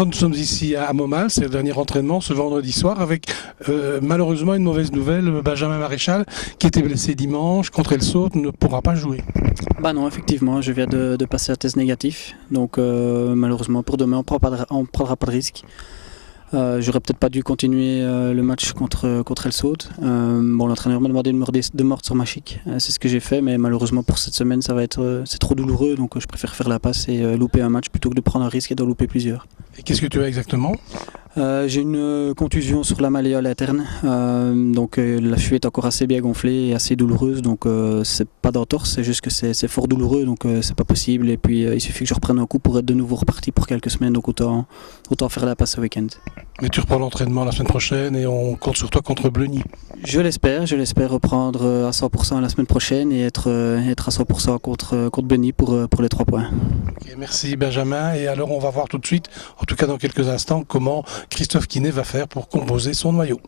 Alors nous sommes ici à Montmal, c'est le dernier entraînement ce vendredi soir avec malheureusement une mauvaise nouvelle, Benjamin Maréchal qui était blessé dimanche contre El Saut ne pourra pas jouer. Bah non, effectivement, je viens de passer un test négatif, donc malheureusement pour demain on prendra pas de risque. J'aurais peut-être pas dû continuer le match contre El Saut. Bon, l'entraîneur m'a demandé de mordre sur ma chic, c'est ce que j'ai fait, mais malheureusement pour cette semaine c'est trop douloureux, donc je préfère faire la passe et louper un match plutôt que de prendre un risque et d'en louper plusieurs. Et qu'est-ce que tu as exactement? J'ai une contusion sur la malléole interne, donc la cheville est encore assez bien gonflée et assez douloureuse, donc c'est pas d'entorse, c'est juste que c'est fort douloureux, donc c'est pas possible. Et puis il suffit que je reprenne un coup pour être de nouveau reparti pour quelques semaines, donc autant faire la passe ce week-end. Mais tu reprends l'entraînement la semaine prochaine et on compte sur toi contre Bleuny. Je l'espère reprendre à 100% la semaine prochaine et être à 100% contre Bleuny pour les 3 points. Okay, merci Benjamin, et alors on va voir tout de suite, en tout cas dans quelques instants, comment Christophe Quinet va faire pour composer son noyau.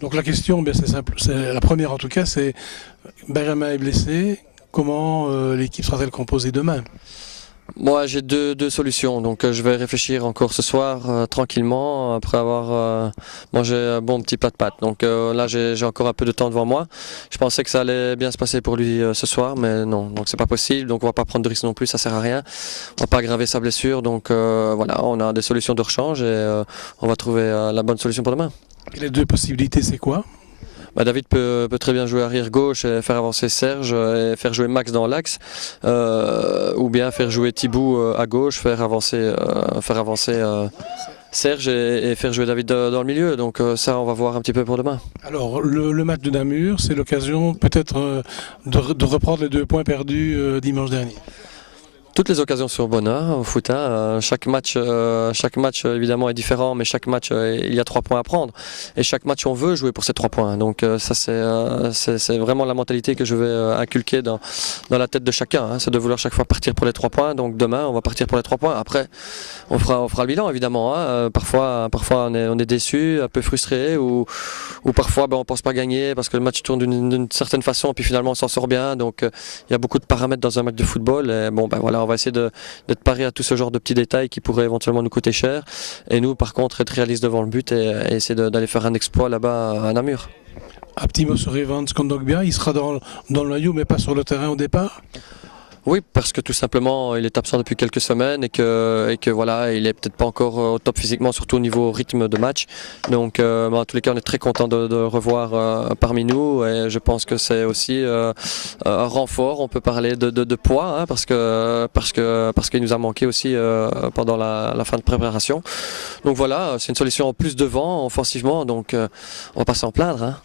Donc la question, c'est simple, c'est la première en tout cas, c'est Benjamin est blessé, comment l'équipe sera-t-elle composée demain? Moi j'ai deux solutions, donc je vais réfléchir encore ce soir tranquillement après avoir mangé un bon petit plat de pâtes. Donc là j'ai encore un peu de temps devant moi. Je pensais que ça allait bien se passer pour lui ce soir, mais non, donc c'est pas possible, donc on va pas prendre de risque non plus, ça sert à rien. On va pas aggraver sa blessure, donc voilà, on a des solutions de rechange et on va trouver la bonne solution pour demain. Et les deux possibilités, c'est quoi? David peut très bien jouer arrière gauche et faire avancer Serge et faire jouer Max dans l'axe, ou bien faire jouer Thibaut à gauche, faire avancer Serge et faire jouer David dans le milieu. Donc ça, on va voir un petit peu pour demain. Alors le match de Namur, c'est l'occasion peut-être de reprendre les 2 points perdus dimanche dernier. Toutes les occasions sont bonnes au foot. Chaque match évidemment est différent, mais chaque match il y a 3 points à prendre. Et chaque match on veut jouer pour ces 3 points. Donc ça c'est vraiment la mentalité que je vais inculquer dans la tête de chacun. C'est de vouloir chaque fois partir pour les 3 points. Donc demain on va partir pour les 3 points. Après on fera le bilan évidemment. Parfois on est déçu, un peu frustré, ou parfois on ne pense pas gagner parce que le match tourne d'une certaine façon et puis finalement on s'en sort bien. Donc il y a beaucoup de paramètres dans un match de football. Et voilà, on va essayer d'être paré à tout ce genre de petits détails qui pourraient éventuellement nous coûter cher. Et nous, par contre, être réalistes devant le but et essayer d'aller faire un exploit là-bas à Namur. Un petit mot sur Evans Kondogbia, il sera dans le noyau mais pas sur le terrain au départ? Oui, parce que tout simplement il est absent depuis quelques semaines et que voilà, il est peut-être pas encore au top physiquement, surtout au niveau rythme de match. Donc en tous les cas on est très content de le revoir parmi nous, et je pense que c'est aussi un renfort. On peut parler de poids parce qu'il nous a manqué aussi pendant la fin de préparation. Donc voilà, c'est une solution en plus devant offensivement, donc on va pas s'en plaindre.